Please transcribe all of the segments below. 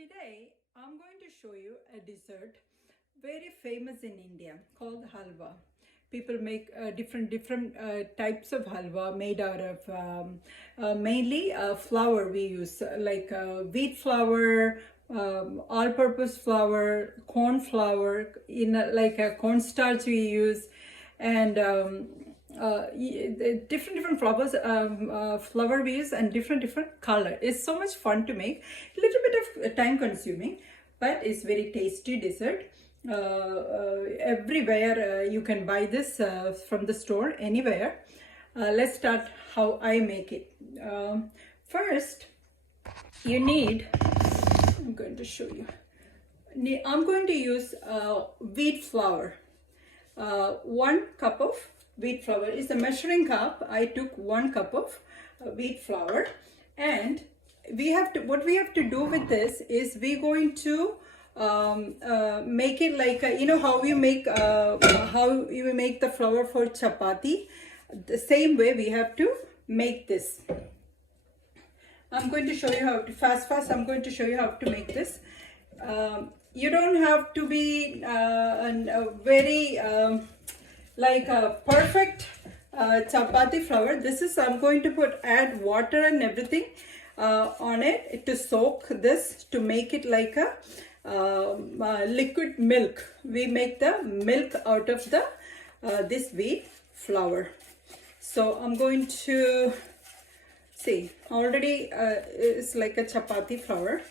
Today I'm going to show you a dessert very famous in India called halwa. People make different types of halwa made out of mainly flour. We use like wheat flour, all-purpose flour, corn flour, like a cornstarch we use, and different flowers, flower we use, and different color. It's so much fun to make, a little bit of time consuming, but it's very tasty dessert. Everywhere you can buy this from the store, anywhere. Let's start how I make it. First you need, I'm going to show you, I'm going to use wheat flour. 1 cup of wheat flour is the measuring cup. I took 1 cup of wheat flour, and what we have to do with this is we're going to make it like how you make the flour for chapati. The same way we have to make this. I'm going to show you how to fast I'm going to show you how to make this. You don't have to be very like a perfect chapati flour. This is, I'm going to add water and everything on it to soak this, to make it like a liquid milk. We make the milk out of the this wheat flour. So I'm going to see, already it's like a chapati flour.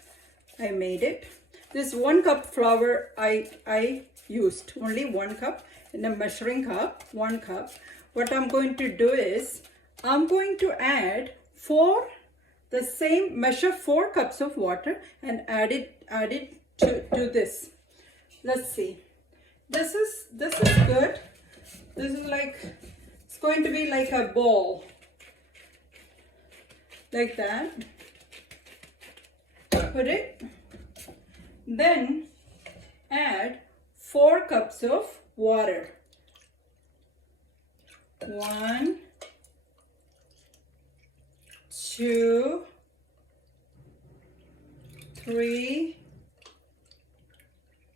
I made it. This 1 cup flour I used only 1 cup in a measuring cup, 1 cup. What I'm going to do is I'm going to add the same measure 4 cups of water and add it to this. Let's see. This is good. This is like, it's going to be like a ball, like that. Put it. Then add 4 cups of water. 1, 2, 3,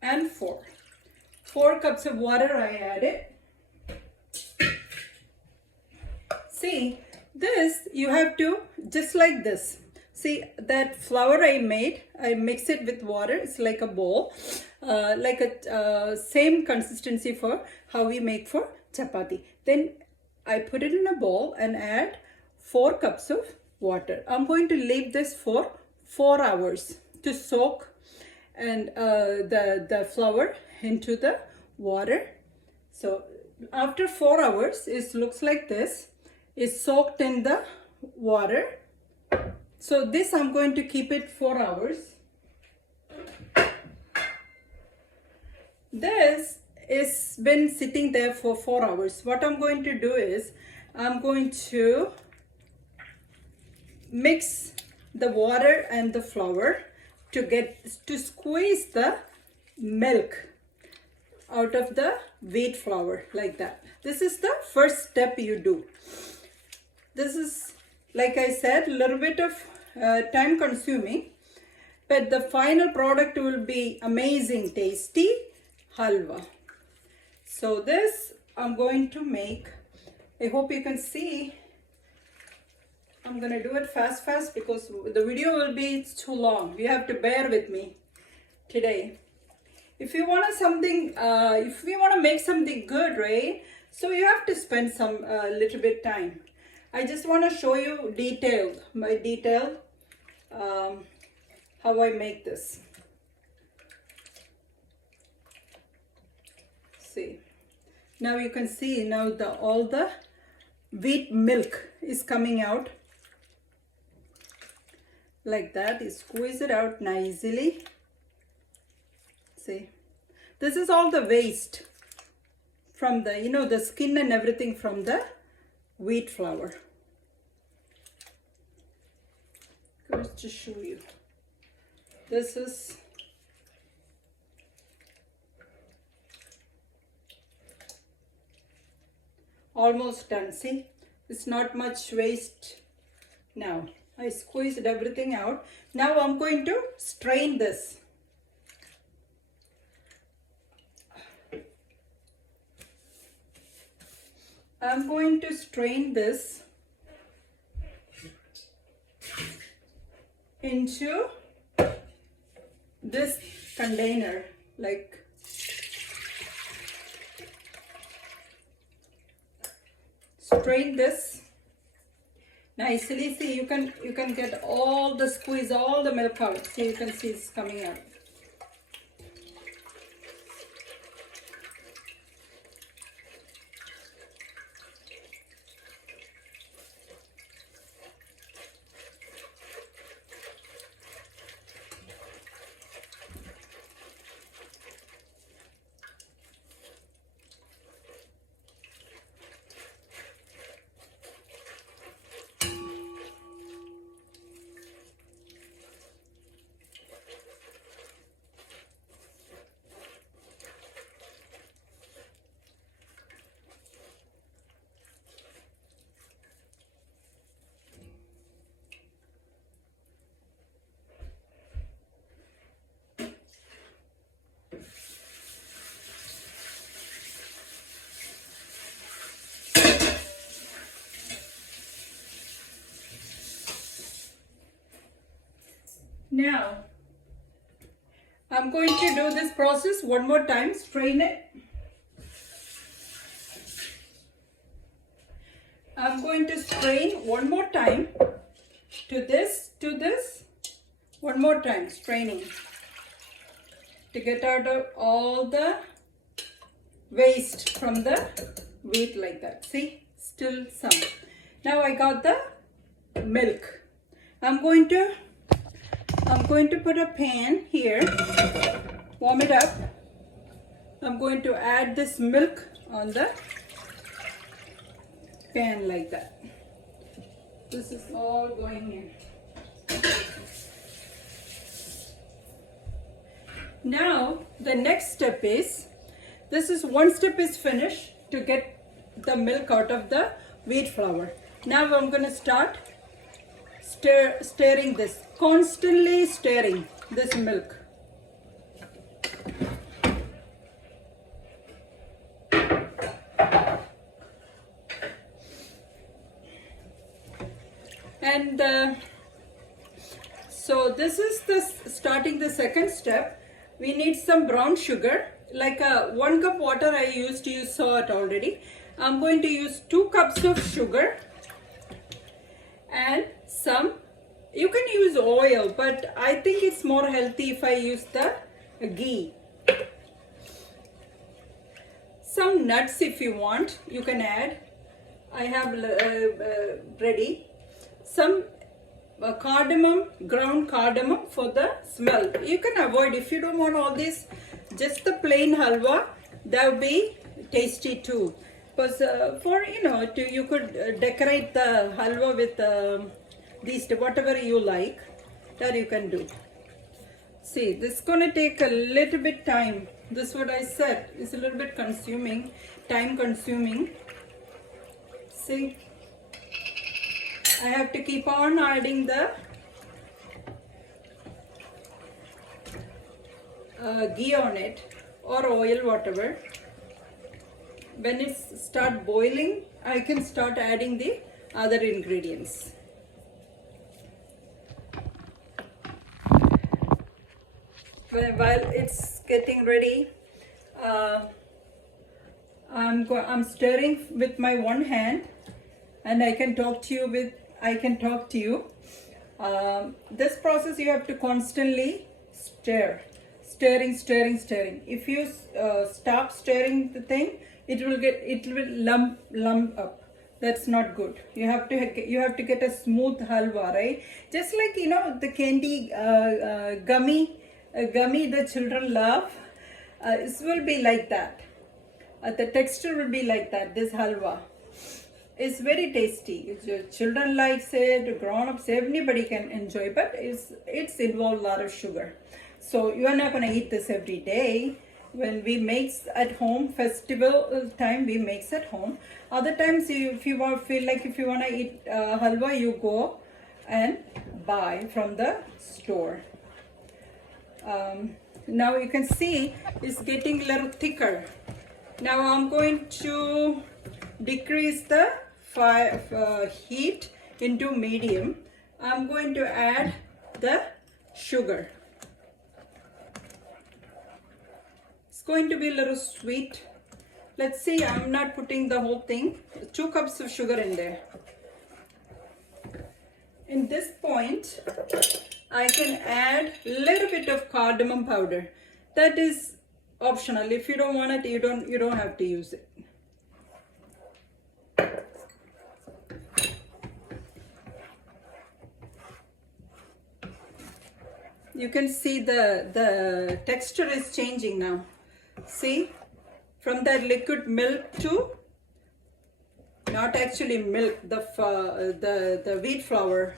and 4. 4 cups of water I added. See, this you have to just like this. See, that flour I made, I mix it with water. It's like a bowl, like a same consistency for how we make for chapati. Then I put it in a bowl and add 4 cups of water. I'm going to leave this for 4 hours to soak and the flour into the water. So after 4 hours, it looks like this. It's soaked in the water. So this I'm going to keep it 4 hours. This is been sitting there for 4 hours. What I'm going to do is I'm going to mix the water and the flour to squeeze the milk out of the wheat flour, like that. This is the first step you do. This is, like I said, a little bit of time consuming, but the final product will be amazing, tasty halwa. So this I'm going to make. I hope you can see. I'm gonna do it fast because the video will be too long. You have to bear with me today. If you want something, if we want to make something good, right? So you have to spend some little bit time. I just want to show you my detailed how I make this. See, now you can see now all the wheat milk is coming out like that. You squeeze it out nicely. See, this is all the waste from the the skin and everything from the wheat flour. Just to show you, this is almost done. See, it's not much waste now. I squeezed everything out. Now I'm going to strain this. I'm going to strain this into this container, like strain this nicely. See, you can get all the squeeze, all the milk out. See, you can see it's coming out. Now, I'm going to do this process one more time, strain it. I'm going to strain one more time to this, one more time, straining to get out of all the waste from the wheat like that. See, still some. Now I got the milk. I'm going to put a pan here, warm it up. I'm going to add this milk on the pan like that. This is all going in. Now the next step is, this is one step is finished to get the milk out of the wheat flour. Now I'm going to start stirring this, constantly stirring this milk. And so this is starting the second step. We need some brown sugar, like 1 cup water I used, you saw it already. I'm going to use 2 cups of sugar and some, you can use oil, but I think it's more healthy if I use the ghee. Some nuts if you want, you can add. I have ready. Some cardamom, ground cardamom for the smell. You can avoid, if you don't want all this, just the plain halwa, that would be tasty too. Because for, you could decorate the halwa with these, whatever you like, that you can do. See, this is going to take a little bit time. This is what I said, it's a little bit consuming, time consuming. See, I have to keep on adding the ghee on it, or oil, whatever. When it start boiling, I can start adding the other ingredients. While it's getting ready, I'm stirring with my one hand, and I can talk to you. This process you have to constantly stirring. If you stop stirring the thing, it will lump up. That's not good. You have to get a smooth halwa, right? Just like the candy gummy the children love. It will be like that. The texture will be like that. This halwa is very tasty. Children likes it, grown-ups, everybody can enjoy, but it's involved a lot of sugar. So you are not going to eat this every day. When we make at home, festival time we make at home. Other times if you want to eat halwa, you go and buy from the store. Now you can see it's getting a little thicker. Now I'm going to decrease the heat into medium. I'm going to add the sugar. It's going to be a little sweet. Let's see, I'm not putting the whole thing. 2 cups of sugar in there. In this point, I can add a little bit of cardamom powder. That is optional. If you don't want it, you don't have to use it. You can see the texture is changing now. See, from that liquid milk to not actually milk, the wheat flour.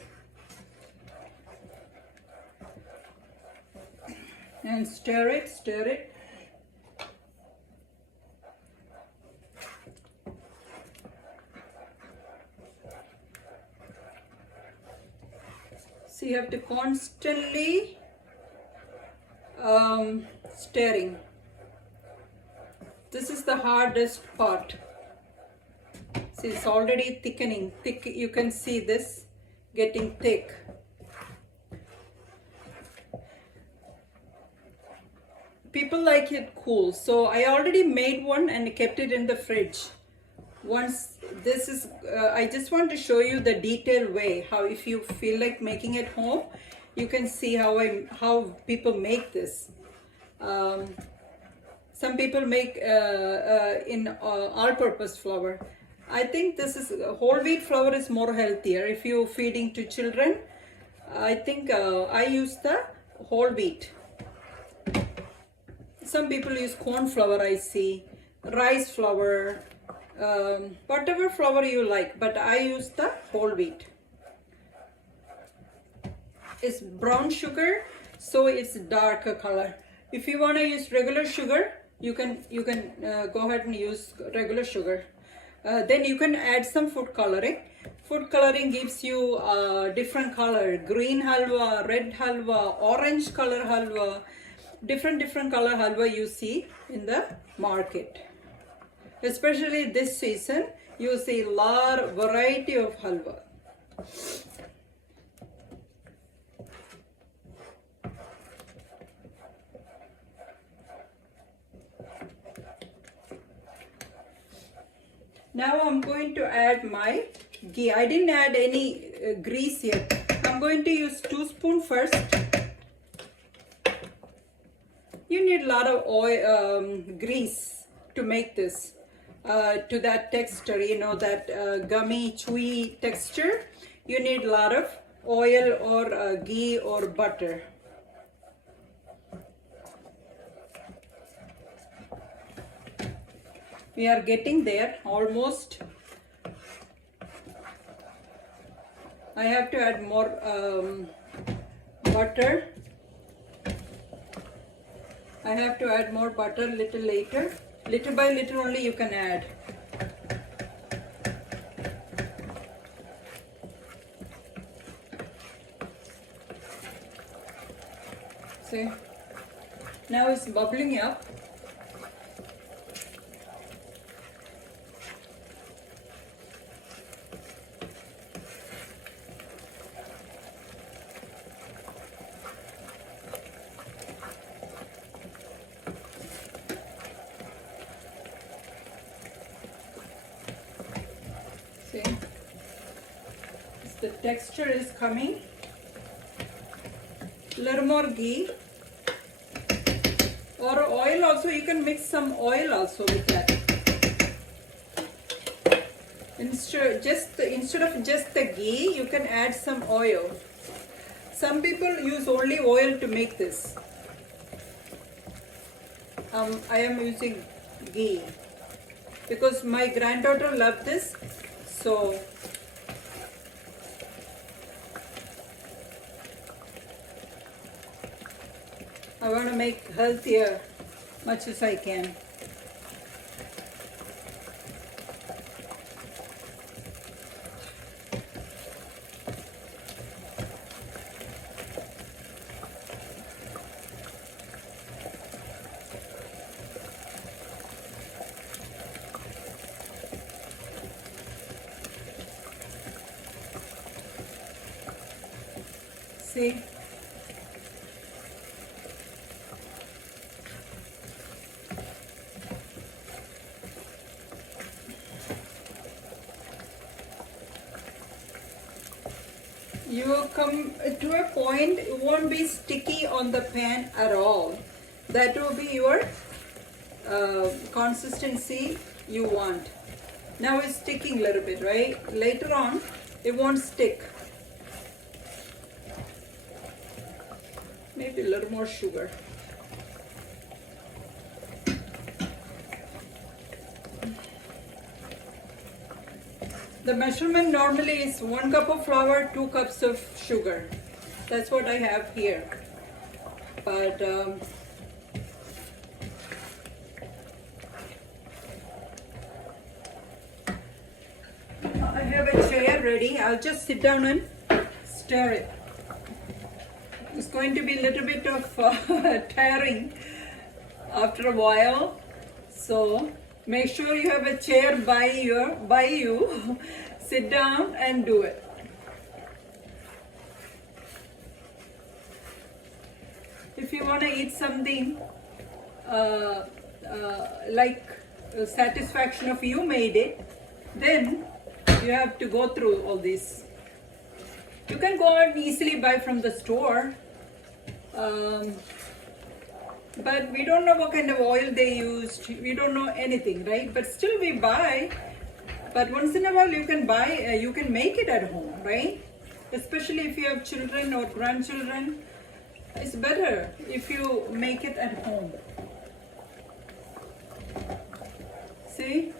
And stir it. So you have to constantly stirring. This is the hardest part. See, it's already thickening. Thick. You can see this getting thick. People like it cool, so I already made one and kept it in the fridge. Once this is, I just want to show you the detailed way how, if you feel like making it home, you can see how people make this. Some people make in all-purpose flour. I think this is whole wheat flour is more healthier if you're feeding to children. I think I use the whole wheat. Some people use corn flour, I see, rice flour, whatever flour you like, but I use the whole wheat. It's brown sugar, so it's darker color. If you want to use regular sugar, you can go ahead and use regular sugar. Then you can add some food coloring. Food coloring gives you different color: green halwa, red halwa, orange color halwa. Different color halwa you see in the market. Especially this season, you see a lot of variety of halwa. Now I'm going to add my ghee. I didn't add any grease yet. I'm going to use 2 spoons first. You need a lot of oil, grease to make this, to that texture, you know, that gummy, chewy texture. You need a lot of oil or ghee or butter. We are getting there, almost. I have to add more butter. I have to add more butter little later. Little by little only you can add. See, now it's bubbling up. The texture is coming. A little more ghee or oil also. You can mix some oil also with that. Instead of just the ghee, you can add some oil. Some people use only oil to make this. I am using ghee because my granddaughter loved this, so I want to make healthier much as I can. See? You will come to a point, it won't be sticky on the pan at all. That will be your consistency you want. Now it's sticking a little bit, right? Later on, it won't stick. Maybe a little more sugar. The measurement normally is 1 cup of flour, 2 cups of sugar. That's what I have here. But I have a chair ready. I'll just sit down and stir it. It's going to be a little bit of tiring after a while. So make sure you have a chair by you. Sit down and do it. If you want to eat something like satisfaction of you made it, then you have to go through all this. You can go and easily buy from the store. But we don't know what kind of oil they used. We don't know anything, right? But still we buy. But once in a while you can buy, you can make it at home, right? Especially if you have children or grandchildren. It's better if you make it at home. See?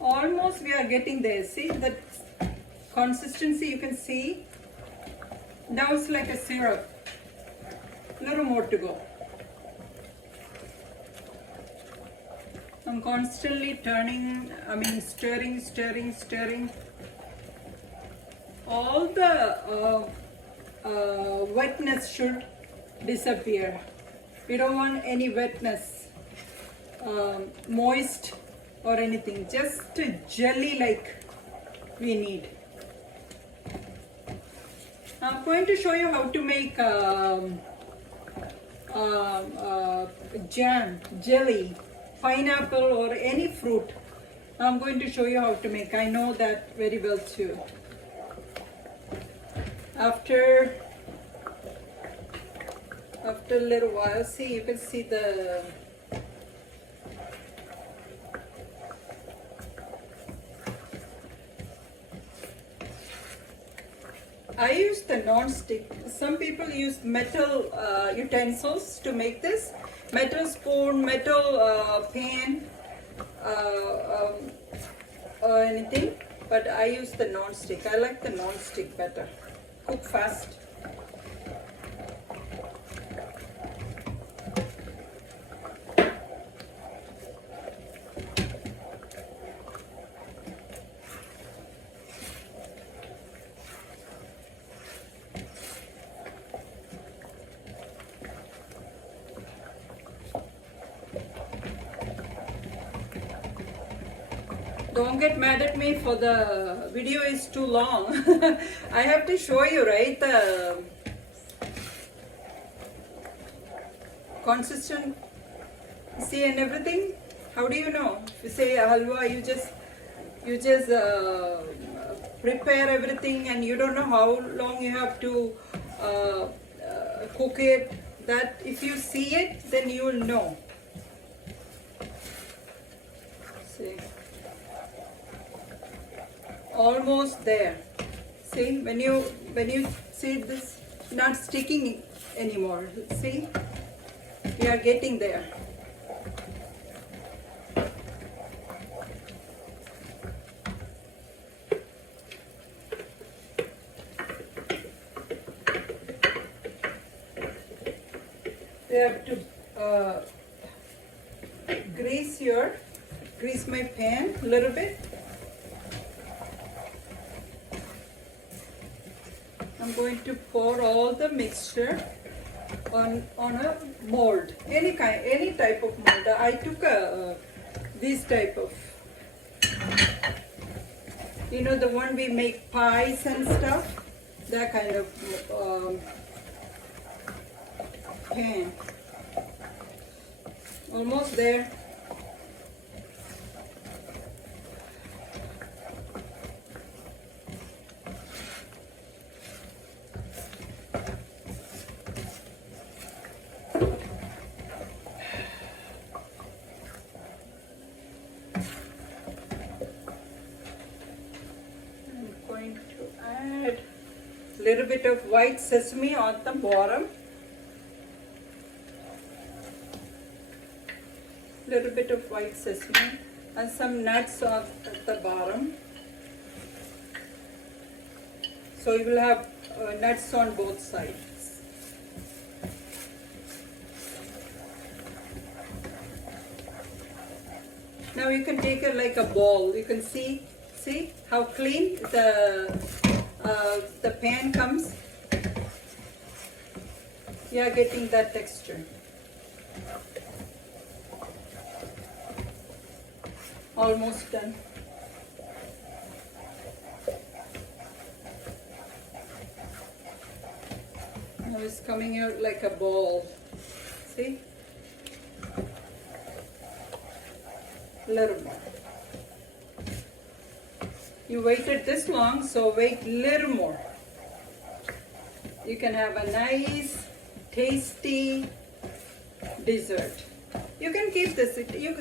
Almost we are getting there. See that consistency you can see? Now it's like a syrup. A little more to go. I'm constantly stirring. All the wetness should disappear. We don't want any wetness, moist or anything. Just a jelly like we need. I'm going to show you how to make jam, jelly, pineapple or any fruit. I'm going to show you how to make. I know that very well too. After a little while, see, you can see the I use the non-stick. Some people use metal utensils to make this. Metal spoon, metal pan, or anything. But I use the non-stick. I like the non-stick better. Cook fast. Don't get mad at me for the video is too long. I have to show you, right, the consistency and everything. How do you know? If you say halwa, you just prepare everything and you don't know how long you have to cook it. That if you see it, then you will know. See. Almost there. See, when you see this not sticking anymore, see, we are getting there. We have to grease my pan a little bit. I'm going to pour all the mixture on a mold, any type of mold. I took this type of You know, the one we make pies and stuff, that kind of pan. Almost there. Little bit of white sesame on the bottom, little bit of white sesame, and some nuts on the bottom. So you will have nuts on both sides. Now you can take it like a ball. You can see how clean the pan comes. You are getting that texture. Almost done. Now it's coming out like a ball. See? A little more. You waited this long, so wait a little more. You can have a nice, tasty dessert. You can keep this. You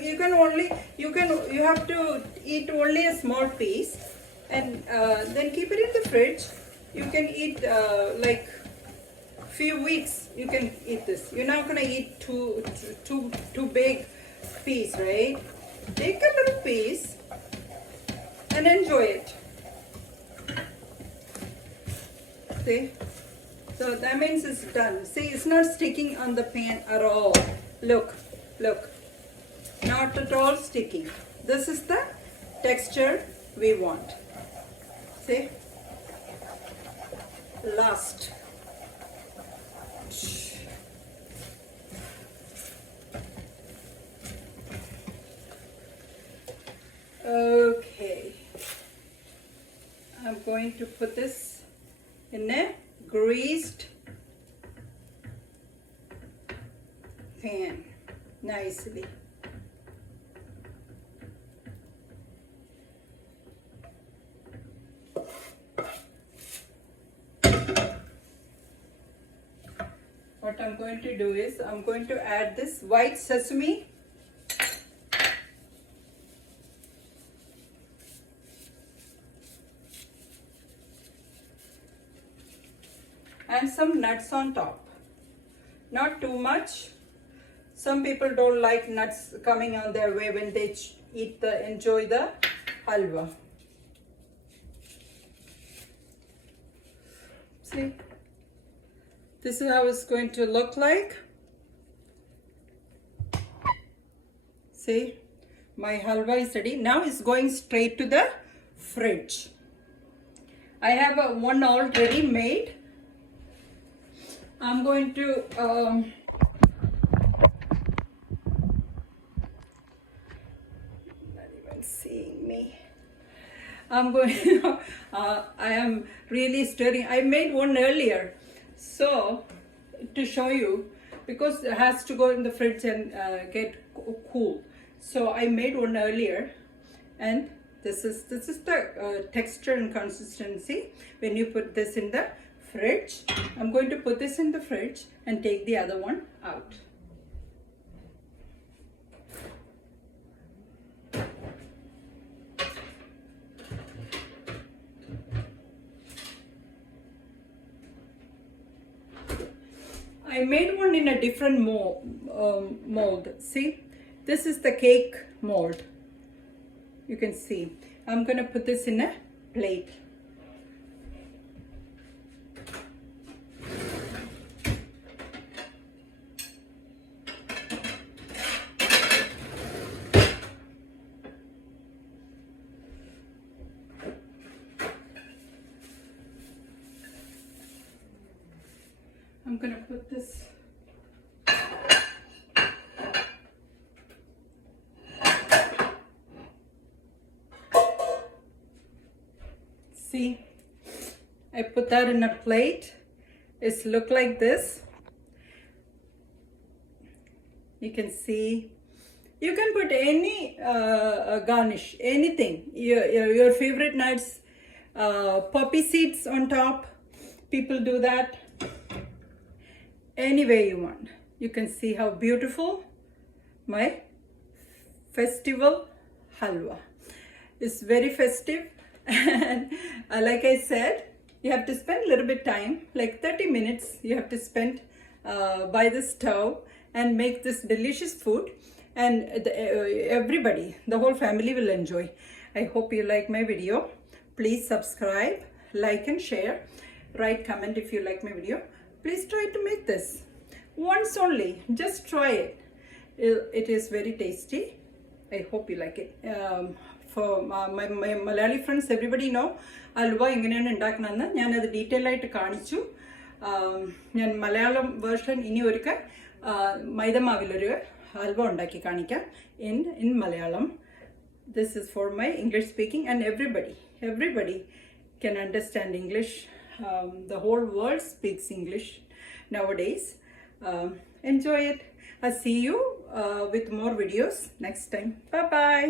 have to eat only a small piece, and then keep it in the fridge. You can eat like few weeks. You can eat this. You're not gonna eat too big piece, right? Take a little piece and enjoy it. See? So that means it's done. See, it's not sticking on the pan at all. Look. Not at all sticking. This is the texture we want. See? Last. Okay. I'm going to put this in a greased pan nicely. What I'm going to do is I'm going to add this white sesame and some nuts on top. Not too much. Some people don't like nuts coming on their way when they enjoy the halwa. See, this is how it's going to look like. See, my halwa is ready. Now it's going straight to the fridge. I have one already made. I'm going to not even seeing me. I'm going I am really stirring. I made one earlier, so to show you, because it has to go in the fridge and get cool. So I made one earlier, and this is the texture and consistency when you put this in the fridge. I'm going to put this in the fridge and take the other one out. I made one in a different mold. See, this is the cake mold. You can see. I'm going to put this in a plate. I'm going to put this See, I put that in a plate. It's look like this. You can see. You can put any garnish, anything. Your favorite nuts, poppy seeds on top. People do that. Any way you want. You can see how beautiful my festival halwa. It's very festive, and like I said, you have to spend a little bit time, like 30 minutes you have to spend by the stove and make this delicious food, and everybody, the whole family will enjoy. I hope you like my video. Please subscribe, like and share. Write comment if you like my video. Please try to make this once only. Just try it. It is very tasty. I hope you like it. For my Malayali friends, everybody know Halwa എങ്ങനെയാണ് ഉണ്ടാക്കണമെന്ന് ഞാനത് detail ആയിട്ട് കാണിച്ചു. ഞാൻ Malayalam version ഇനി ഒരിക്കൽ മൈദമാവിലൊരു ഹൽവ ഉണ്ടാക്കി കാണിക്കാം in Malayalam. This is for my English speaking, and everybody can understand English. The whole world speaks English nowadays. Enjoy it. I'll see you with more videos next time. Bye bye.